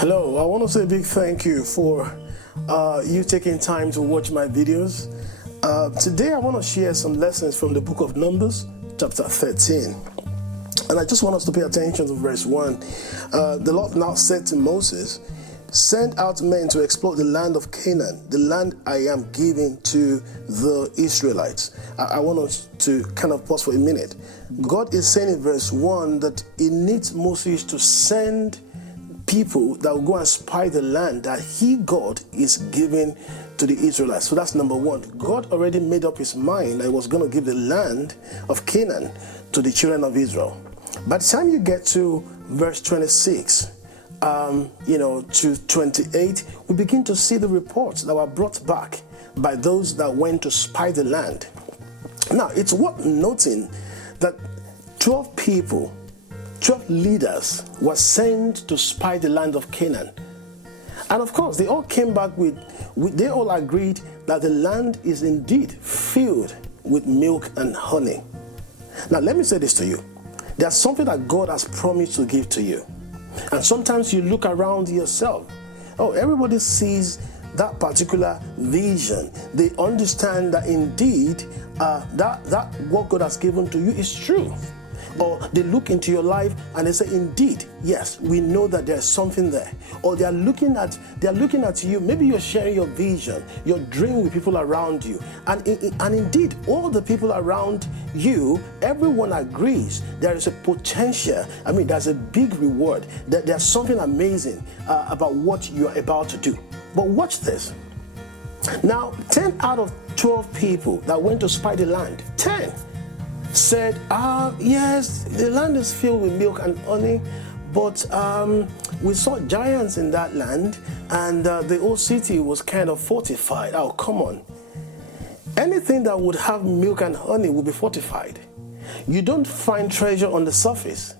Hello, I want to say a big thank you for you taking time to watch my videos. Today I want to share some lessons from the book of Numbers, chapter 13. And I just want us to pay attention to verse 1. The Lord now said to Moses, "Send out men to explore the land of Canaan, the land I am giving to the Israelites." I want us to kind of pause for a minute. God is saying in verse 1 that He needs Moses to send people that will go and spy the land that He, God, is giving to the Israelites. So that's number one. God already made up His mind that He was going to give the land of Canaan to the children of Israel. By the time you get to verse 26, to 28, we begin to see the reports that were brought back by those that went to spy the land. Now, it's worth noting that 12 people, 12 leaders were sent to spy the land of Canaan. And of course, they all came back they all agreed that the land is indeed filled with milk and honey. Now, let me say this to you. There's something that God has promised to give to you. And sometimes you look around yourself. Oh, everybody sees that particular vision. They understand that indeed that what God has given to you is true. Or they look into your life and they say, indeed, yes, we know that there's something there. Or they are looking at you. Maybe you're sharing your vision, your dream with people around you. And indeed, all the people around you, everyone agrees there is a potential. There's a big reward. There's something amazing about what you're about to do. But watch this. Now, 10 out of 12 people that went to spy the land, 10 said, yes, the land is filled with milk and honey, but we saw giants in that land, and the whole city was kind of fortified. Oh, come on. Anything that would have milk and honey will be fortified. You don't find treasure on the surface.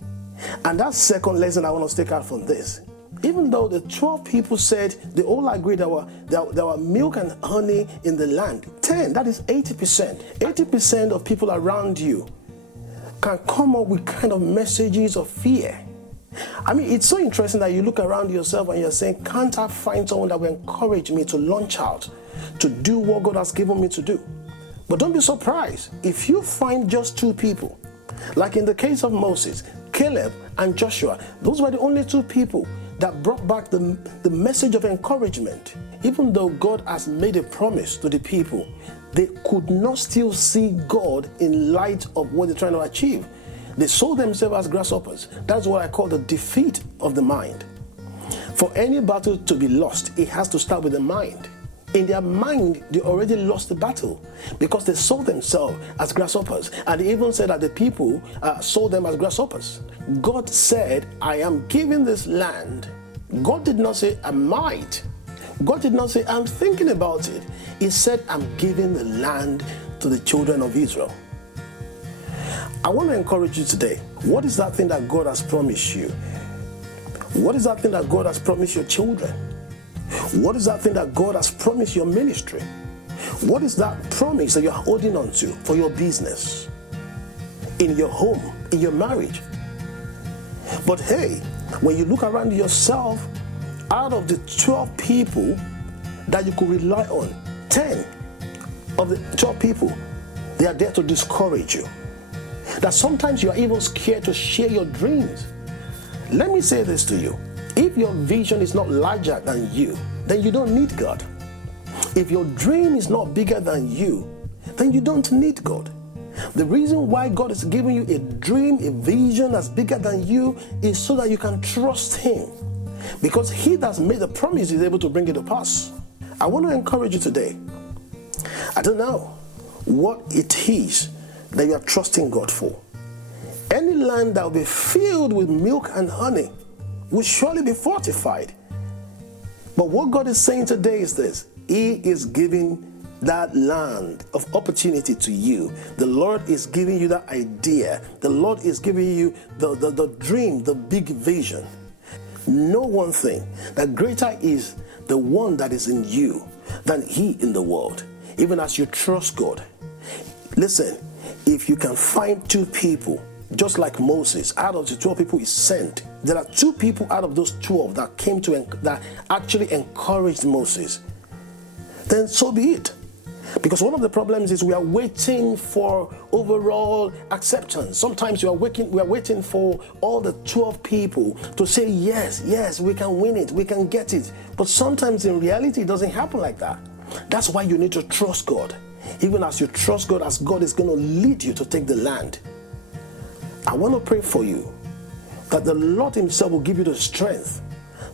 And that's the second lesson I want to take out from this. Even though the 12 people said, they all agreed there were milk and honey in the land. 10, that is 80%. 80% of people around you can come up with kind of messages of fear. It's so interesting that you look around yourself and you're saying, can't I find someone that will encourage me to launch out, to do what God has given me to do? But don't be surprised if you find just 2 people, like in the case of Moses, Caleb and Joshua. Those were the only 2 people that brought back the message of encouragement. Even though God has made a promise to the people, they could not still see God in light of what they're trying to achieve. They saw themselves as grasshoppers. That's what I call the defeat of the mind. For any battle to be lost, it has to start with the mind. In their mind, they already lost the battle because they saw themselves as grasshoppers. And they even said that the people saw them as grasshoppers. God said, I am giving this land. God did not say, I might. God did not say, I'm thinking about it. He said, I'm giving the land to the children of Israel. I want to encourage you today. What is that thing that God has promised you? What is that thing that God has promised your children? What is that thing that God has promised your ministry? What is that promise that you're holding on to for your business, in your home, in your marriage? But hey, when you look around yourself, out of the 12 people that you could rely on, 10 of the 12 people, they are there to discourage you. That sometimes you are even scared to share your dreams. Let me say this to you. If your vision is not larger than you, then you don't need God. If your dream is not bigger than you, then you don't need God. The reason why God is giving you a dream, a vision that's bigger than you, is so that you can trust Him. Because He that's made the promise is able to bring it to pass. I want to encourage you today. I don't know what it is that you are trusting God for. Any land that will be filled with milk and honey will surely be fortified. But what God is saying today is this: He is giving that land of opportunity to you. The Lord is giving you that idea. The Lord is giving you the dream, the big vision. Know one thing, that greater is the one that is in you than he in the world. Even as you trust God. Listen, if you can find 2 people Just like Moses, out of the 12 people he sent, there are 2 people out of those 12 that came to that actually encouraged Moses. Then so be it. Because one of the problems is we are waiting for overall acceptance. Sometimes we are waiting for all the 12 people to say, yes, we can win it, we can get it. But sometimes in reality, it doesn't happen like that. That's why you need to trust God. Even as you trust God, as God is going to lead you to take the land. I want to pray for you that the Lord himself will give you the strength.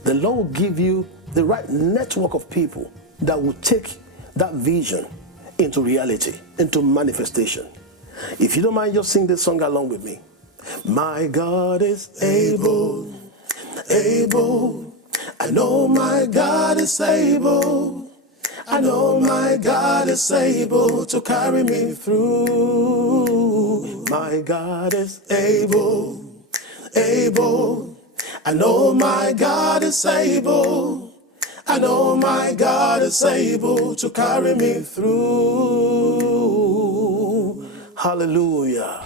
The Lord will give you the right network of people that will take that vision into reality, into manifestation. If you don't mind, just sing this song along with me. My God is able, able. I know my God is able. I know my God is able to carry me through. My God is able, able. I know my God is able. I know my God is able to carry me through. Hallelujah.